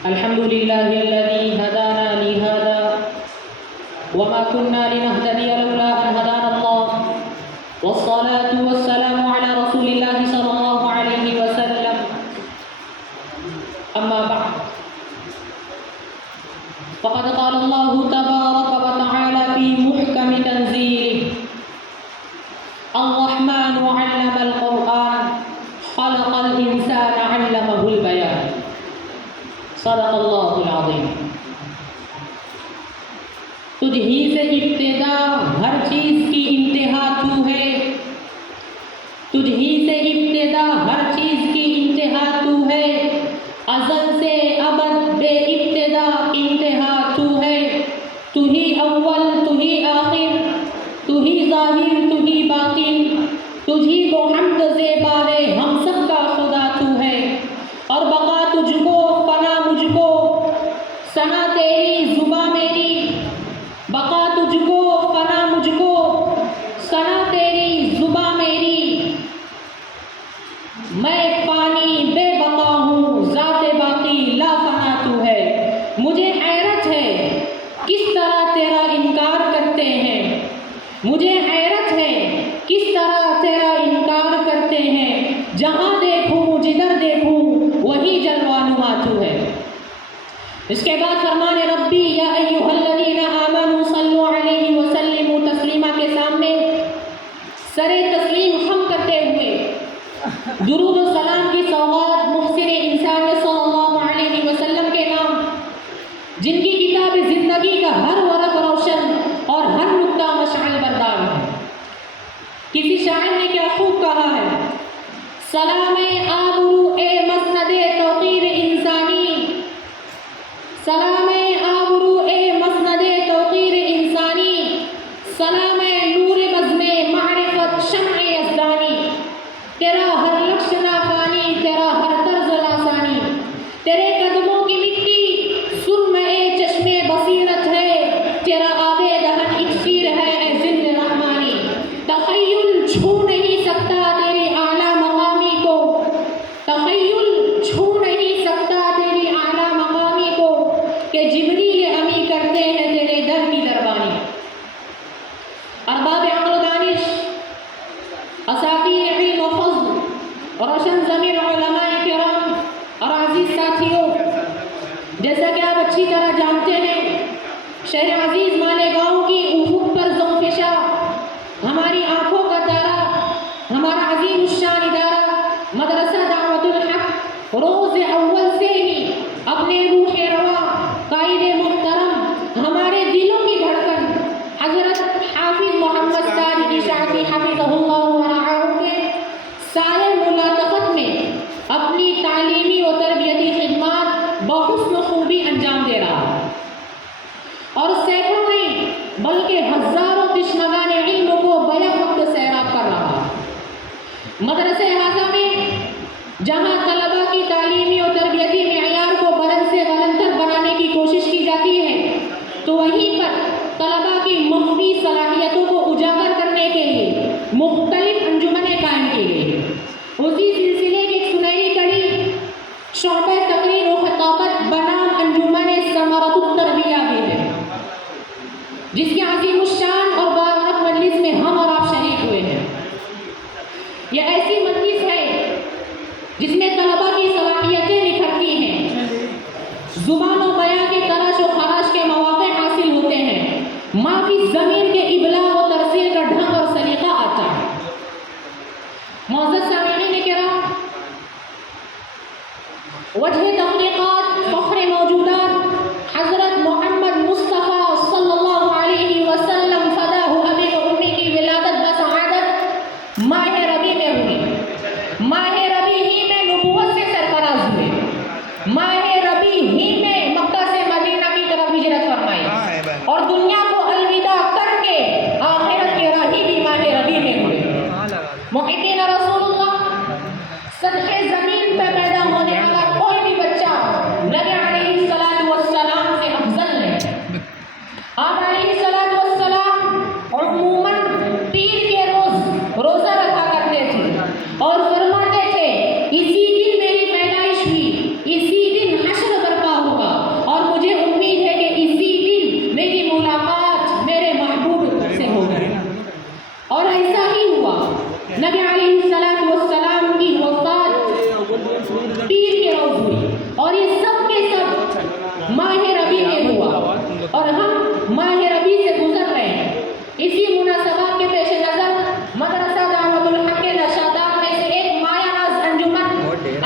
الحمد لله الذي هدانا لهذا وما كنا لنهتدي لولا أن هدانا الله والصلاة والسلام على رسول الله صلى الله عليه وسلم أما بعد فقد قال الله تبارك وتعالى في محكم تنزيله الرحمن علم القرآن خلق الإنسان علمه البيان صدق اللہ العظیم. تجھ ہی سے ابتدا ہر چیز کی انتہا تو ہے، تجھ ہی سے ابتدا ہر چیز کی انتہا تو ہے، ازل سے ابد بے ابتدا انتہا تو ہے، تو ہی اول تو ہی آخر تو ہی ظاہر تو ہی باطن، تجھی کو حمد زیبا ہے، ہم سب کا خدا تو ہے، اور بقا تجھ کو فنا مجھ کو، ثنا تیری زباں میری، بقا تجھ کو فنا مجھ کو، ثنا تیری زباں میری، میں پانی بے بقا ہوں ذات باقی لا فنا تو ہے. مجھے حیرت ہے کس طرح تیرا انکار کرتے ہیں، مجھے حیرت ہے کس طرح تیرا انکار کرتے ہیں، جہاں دیکھوں جدھر دیکھوں وہی جلوہ نما تو ہے. اس کے بعد فرمان ربی یا ایھا الذین آمنوا صلوا علیہ وسلموا تسلیما کے سامنے سر تسلیم خم کرتے ہوئے درود و سلام کی سوغات محسن انسان صلی اللہ علیہ وسلم کے نام، جن کی کتاب زندگی کا ہر ورق روشن اور ہر نقطہ مشعل بردار ہے. کسی شاعر نے کیا خوب کہا ہے، سلام آبرو اے مسند توقیر انسانی، سلام آبرو اے مسند توقیر انسانی، سلام نور بزم معرفت شمع یزدانی. تیرا ہر لفظ نافانی، تیرا ہر طرز لاسانی، تیرے قدموں کی مٹی سرمہ چشم بصیرت ہے، تیرا آب دہن اکسیر ہے اے ذل رحمانی. تخیل چھو نہیں سکتا تیری اعلیٰ مقامی کو، تخیل چھو نہیں سکتا تیری اعلیٰ مقامی کو، کہ جبریل امی کرتے ہیں تیرے در کی دربانی. ارباب عقل و دانش، اساتیر علم و فضل، روشن ضمیر علماء کرام اور عزیز ساتھیوں، جیسا کہ آپ اچھی طرح جانتے ہیں، شہر عزیز مالیگاؤں کی افق پر ذوقفشاں ہماری آنکھوں کا تارا، ہمارا عظیم الشان ادارہ مدرسہ دعوت الحق روز اول سے ہی اپنے روح رواں قائد محترم، ہمارے دلوں کی دھڑکن حضرت حافظ محمد ساجد شاعری حفظہ اللہ ورعاہ کے سائے ملاطفت میں اپنی تعلیمی و تربیتی خدمات بحسن خوبی انجام دے رہا ہے، اور سینکڑوں نہیں بلکہ ہزاروں تشنگان علم کو بیک وقت سیراب کر رہا ہے. مدرسہ اعظم میں جہاں طلباء کی تعلیمی اور تربیتی معیار کو بلند سے بلندتر بنانے کی کوشش کی جاتی ہے، تو وہیں پر طلباء کی مخفی صلاحیتوں کو اجاگر کرنے کے لیے مختلف انجمنیں قائم کی گئی ہیں. اسی سلسلے کی ایک سنہری کڑی شعبہ تقریر و خطابت بنام انجمن ثمرۃ التربیہ بھی ہے، جس کے عظیم الشان اور بارک مجلس میں ہم اور آپ شریک ہوئے ہیں. یہ ایسی مجلس ہے جس میں طلباء کی صلاحیتیں نکھرتی ہیں، زبان و بیان کے تراش و خراش کے مواقع حاصل ہوتے ہیں، معافی ضمیر کے ابلاغ و ترسیل کا ڈھنگ اور سلیقہ آتا ہے. معزز سامعین کرام، وجہ تحقیقات فخر موجودات حضرت محمد مصطفیٰ صلی اللہ علیہ وسلم فداہ ابی و امی کی ولادت بسعادت ماہ ربیع میں ہوئی. ماہ ربیع ہی میں نبوت سے سرفراز ہوئے، ماہ ربیع ہی میں مکہ سے مدینہ کی طرف ہجرت فرمائی، اور دنیا کو الوداع کر کے آخرت کے راہی بھی ماہ ربیع میں ہوئے. محبین رسول اللہ، سطح زمین پہ پیدا ہونے والا کوئی بھی بچہ نبی علیہ السلام سے افضل ہے. آپ علیہ السلام عموماً پیر کے روز روزہ رکھا کرتے تھے اور فرماتے تھے اسی دن میری پیدائش ہوئی، اسی دن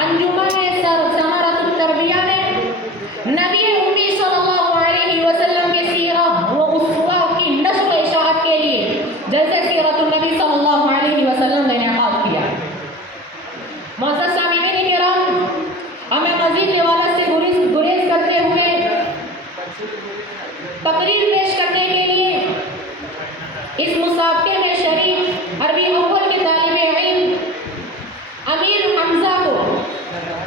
انجمن ثمرۃ التربیہ میں نبی امی صلی اللہ علیہ وسلم کے سیرت و اسوہ کی نشر و اشاعت کے لیے جیسے سیرت النبی صلی اللہ علیہ وسلم نے انعقاد کیا. معزز سامعین کرام، ہمیں مزید نوالت سے گریز کرتے ہوئے تقریر پیش کرنے کے لیے اس مسابقے میں شریک عربی اول کے طالب علم امیر حمزہ کو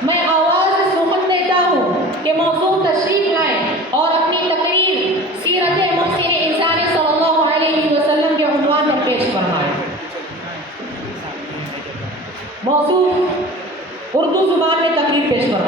میں آواز سے سوگند دیتا ہوں کہ موضوع تشریف لائیں اور اپنی تقریر سیرت محسن انسانی صلی اللہ علیہ وسلم کے عنوان پر پیش فرمائیں. موضوع اردو زبان میں تقریر پیش فرمائیں.